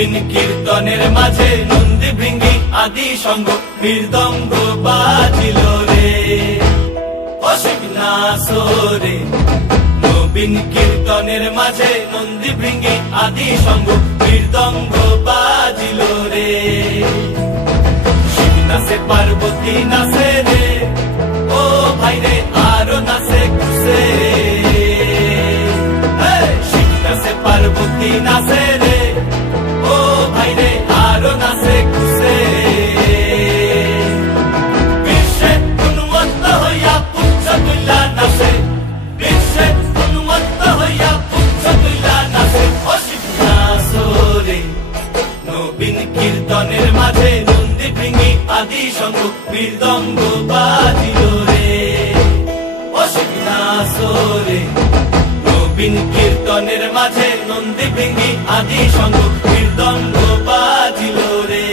নবীন কীর্তনের মাঝে নন্দী ভৃঙ্গি আদি সঙ্গ মৃদঙ্গ বাজিল রে অসিক নাসরে। নবীন কীর্তনের মাঝে নন্দী ভৃঙ্গি আদি সঙ্গ মৃদঙ্গ বাজিল রে। শিব নাচে পার্বতী নাচে রে ও ভাই রে আরো নাচে খুশে। শিব নাচে পার্বতী নাচে রে ও ভাই রে আরো নাচে খুশে। বিশ্বে উন্মত্ত হইয়া পুচ্ছ তুইলা নাচে, বিশ্বে উন্মত্ত হইয়া পুচ্ছ তুইলা নাচে অসিক নাচরে। নবীন কীর্তনের মাঝে নন্দী ভৃঙ্গি আদি সঙ্গ মৃদঙ্গ বাজিল রে অসিক নাচরে। নবীন কীর্তনের মাঝে নন্দী ভৃঙ্গি আদি সঙ্গ মৃদঙ্গ বাজিল রে।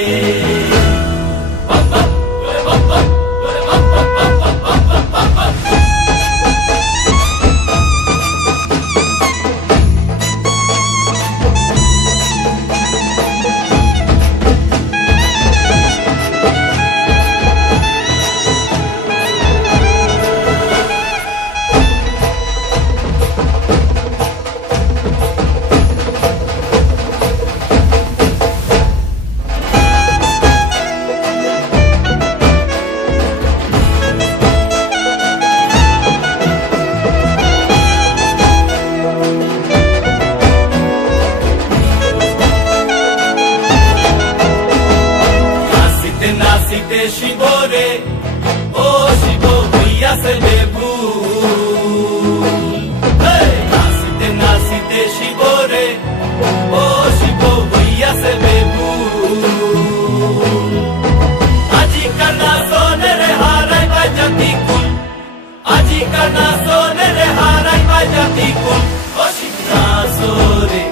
নাচিতে শিব রে ও শিব হইয়াছে বেভুল। নাচিতে নাচিতে শিব রে ও শিব হইয়াছে বেভুল। আজিকার নাচনে রে হারাইবা জাতি কুল, আজিকার নাচনে রে হারাইবা জাতি কুল অসিক নাচরে।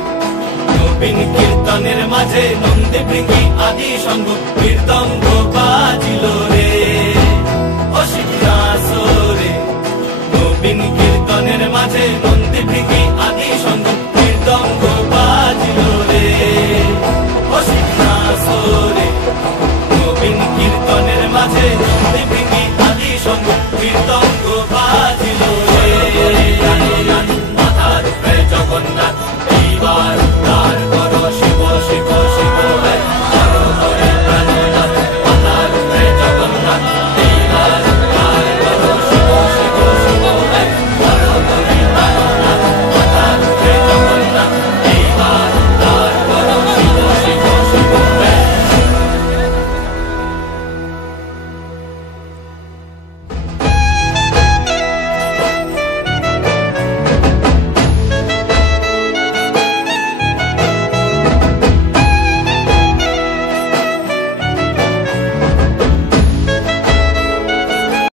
নবীন কীর্তনের মাঝে নন্দী ভৃঙ্গি আদি সঙ্গ মৃদঙ্গ বাজিল রে।